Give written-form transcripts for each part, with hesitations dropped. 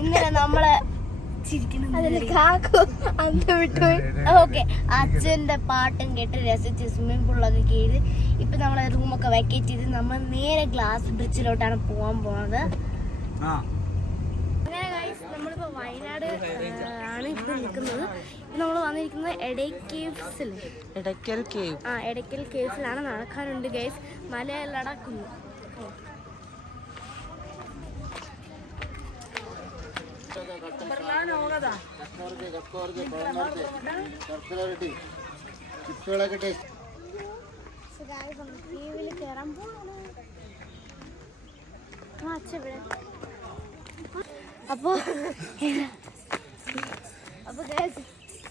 ഇന്നലെ നമ്മള് ഓക്കെ അച്ഛന്റെ പാട്ടും കേട്ട് രസിച്ച് സ്വിമ്മിംഗ് പൂളിലൊക്കെ കയറി. ഇപ്പൊ നമ്മളെ റൂമൊക്കെ വെക്കേറ്റ് ചെയ്ത് നമ്മൾ നേരെ ഗ്ലാസ് ബ്രിഡ്ജിലോട്ടാണ് പോകാൻ പോകുന്നത്. അങ്ങനെ ഗൈസ് നമ്മളിപ്പോ വയനാട് ആണ് ഇപ്പൊ നിൽക്കുന്നത്. നമ്മൾ വന്നിരിക്കുന്നത് എടയ്ക്കൽ കേവ്സിലാണ്. നടക്കാനുണ്ട് ഗൈസ്, മലയല്ലടക്കുന്നു. അപ്പൊ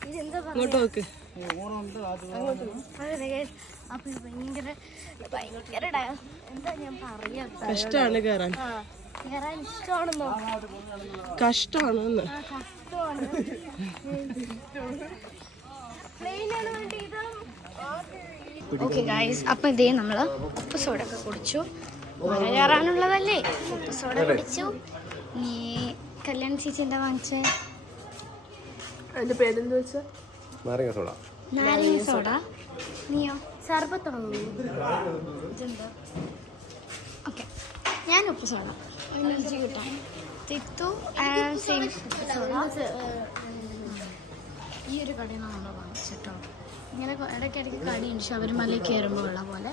ഇതെന്താ അപ്പൊ ഭയങ്കര എന്താ ഞാൻ പറയാ, കഷ്ടാണ് കേറാൻ. കേറാൻ ഇഷ്ടമാണെന്നോ? കഷ്ടമാണ്. ഓക്കെ ഗൈസ്, അപ്പൊ ഇതേ നമ്മള് ഉപ്പ് സോഡൊക്കെ കുടിച്ചു. മല കയറാനുള്ളതല്ലേ, ഉപ്പ് സോഡ കുടിച്ചു. നീ കല്യാണ ചേച്ചി എന്താ വാങ്ങിച്ചേ? അതിന്റെ പേരെന്ത് വെച്ചാ? നാരങ്ങ സോഡ. നീയോ? സർബത്താണോ? ഓക്കെ, ഞാൻ ഉപ്പ് സോഡ രുചി കിട്ടാൻ. തിത്തു ഈ ഒരു കടയിൽ നിന്നാണ് നമ്മൾ വാങ്ങിച്ചിട്ടോ. ഇങ്ങനെ ഇടയ്ക്കിടയ്ക്ക് കടയുണ്ട് ശബരിമലയിൽ കയറുമ്പോൾ ഉള്ള പോലെ.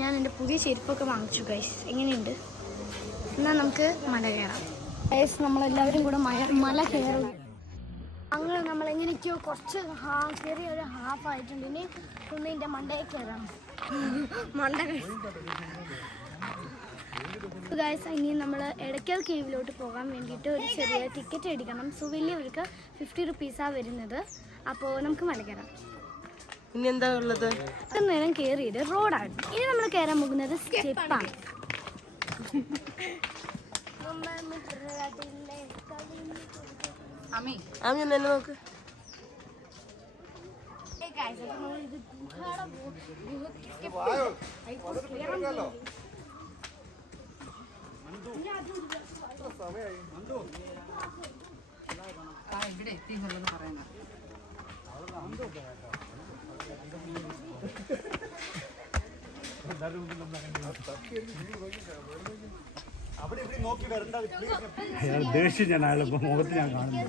ഞാൻ എൻ്റെ പുതിയ ചെരുപ്പൊക്കെ വാങ്ങിച്ചു ഗൈസ്. എങ്ങനെയുണ്ട്? എന്നാൽ നമുക്ക് മല കയറാം ഗൈസ്. നമ്മളെല്ലാവരും കൂടെ മല കയറും. അങ്ങനെ നമ്മളെങ്ങനെയൊക്കെയോ കുറച്ച് കയറി ഒരു ഹാഫ് ആയിട്ടുണ്ട്. ഇനി ഒന്ന് ഇതിൻ്റെ മണ്ടയിൽ കയറാം. മണ്ട ഗൈസ്, ഇനി നമ്മൾ എടയ്ക്കൽ കേവിലോട്ട് പോകാൻ വേണ്ടിയിട്ട് ഒരു ചെറിയ ടിക്കറ്റ് എടുക്കണം. സോ വലിയവർക്ക് 50 റുപ്പീസാണ് വരുന്നത്. അപ്പോൾ നമുക്ക് മല കയറാം. ഇനി എന്താ ഉള്ളത്? നേരം കയറിയത് റോഡാണ്. ഇനി നമ്മൾ കയറാൻ പോകുന്നത് സ്റ്റെപ്പാണ്. നോക്ക്. ഇവിടെ എത്തിയെന്നുള്ളത് പറയുന്നത് ദേഷ്യം ഞാൻ ആളിപ്പോ മുഖത്ത് ഞാൻ കാണുന്നു.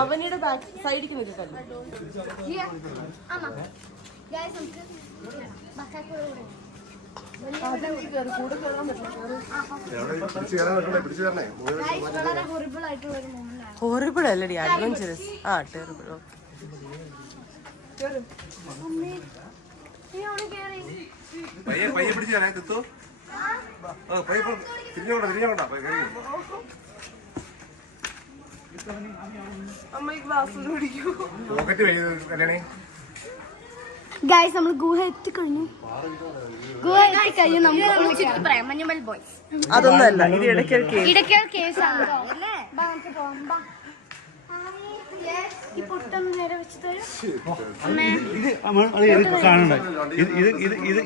അവനിയുടെ സൈഡിക്ക് നിൽക്കല്ലോ. ഹോറിബിൾ അല്ലടി, അഡ്വഞ്ചറസ്. ടെറിബിൾ. പയ്യെ പിടിച്ചു തരാൻ കിത്തു. തിരിഞ്ഞോണ്ടാ പോക്കറ്റ് കല്യാണി. ഗൈസ്, നമ്മൾ ഗുഹ എത്തിക്കഴിഞ്ഞു. നമുക്ക് പറയാം മഞ്ഞുമൽ ബോയ്സ്. അതൊന്നല്ല, ഇത് ഇടയ്ക്കൽ കേസാണ്. ഈ പൊട്ടൊന്ന് നേരെ വെച്ചിട്ട്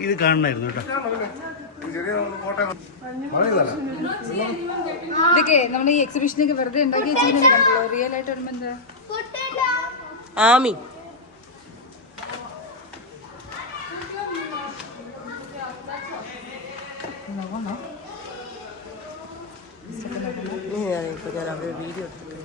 ഇത് കാണണായിരുന്നു കേട്ടോ. ഇതൊക്കെ നമ്മൾ ഈ എക്സിബിഷനൊക്കെ വെറുതെ ഉണ്ടാക്കി ചെയ്യുന്നുണ്ടല്ലോ. റിയൽ ആയിട്ട് വരുമ്പോ എന്താ ആമി ഞാൻ അവരുടെ വീഡിയോ എടുത്തിട്ട്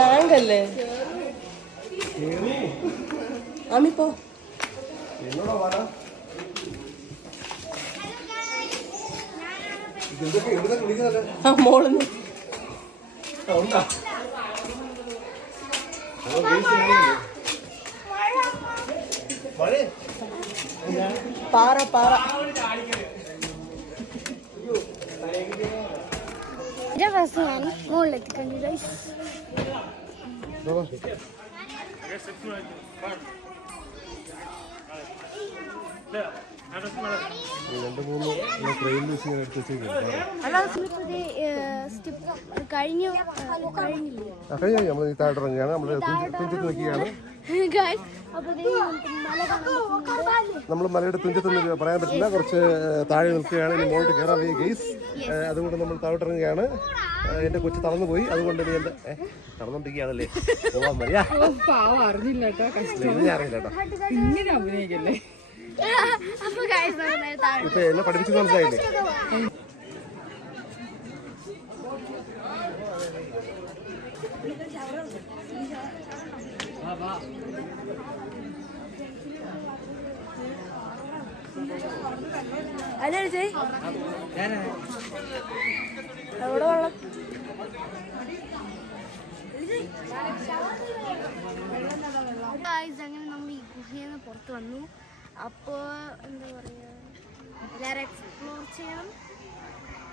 ടാങ്ക് അല്ലേ ആമി പോ ആ മോളിന്ന് പാറ പാറ ഞാൻ മുകളിലെത്തിക്കണ്ടി ഗൈസ്. കഴിഞ്ഞില്ലേ നമ്മൾ ഈ താഴോട്ടിറങ്ങിയാണ് നമ്മൾ തുഞ്ചത്ത് നിൽക്കുകയാണ്. നമ്മൾ മലയുടെ തുഞ്ചത്ത് പറയാൻ പറ്റില്ല, കുറച്ച് താഴെ നിൽക്കുകയാണ്. ഇനി മുകളിൽ കയറാൻ വയ്യ ഗെയ്സ്. അതുകൊണ്ട് നമ്മൾ താഴോട്ടിറങ്ങുകയാണ്. എന്റെ കൊച്ചു തളർന്നു പോയി, അതുകൊണ്ട് നീ എന്താ തളർന്നോണ്ടിരിക്കുകയാണല്ലേ. പോവാൻ മതിയാ, അറിഞ്ഞില്ല കേട്ടോ, ഞാൻ അറിയില്ല കേട്ടോ. ഇങ്ങനെ അഭിനയിക്കല്ലേ. ഇപ്പൊ എന്നെ പഠിപ്പിച്ചു മനസ്സിലായില്ലേ? എവിടെ വെള്ളം? അങ്ങനെ നമ്മൾ ഈ ഗുഹയിൽ നിന്ന് പുറത്ത് വന്നു. അപ്പോൾ എന്താ പറയുക, എല്ലാവരും എക്സ്പ്ലോർ ചെയ്യണം.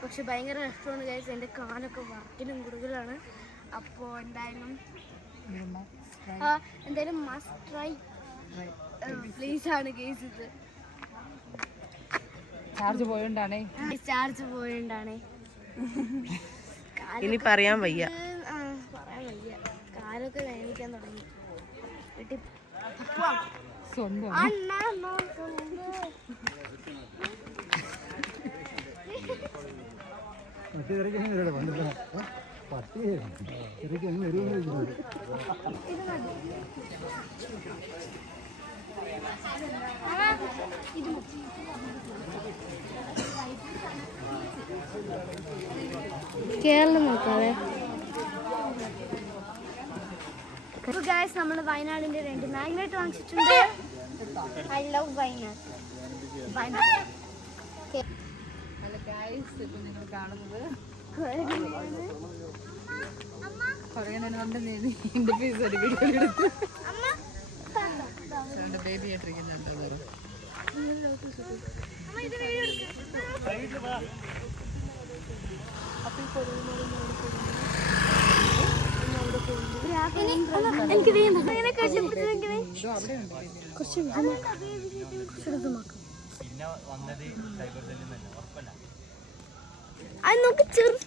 പക്ഷെ ഭയങ്കര രസമാണ് ഗൈസ്. എൻ്റെ കാലൊക്കെ വർക്കിനും കൂടുതലാണ്. അപ്പോൾ എന്തായാലും മസ്റ്റ് ട്രൈ പ്ലേസ് ആണ് ഗൈസ് ഇത്. ചാർജ് പോയോണ്ടാണേ ഇനി പറയാൻ വയ്യ. പറയാൻ വയ്യ, കാലൊക്കെ വേദനിക്കാൻ തുടങ്ങി. സ്വന്തം കേരളം നോക്കാതെ. ഗൈസ്, നമ്മൾ വയനാടിന്റെ 2 മാഗ്നറ്റ് വാങ്ങിച്ചിട്ടുണ്ട്. I love Wayanad. ഇപ്പൊ നിങ്ങൾ കാണുന്നത് പറയുന്നുണ്ട് എന്റെ പീസ് വീഡിയോ ബേബി ആയിട്ടിരിക്കുന്നുണ്ട്. എനിക്ക് കുറച്ച് അത് നോക്ക് ചെറു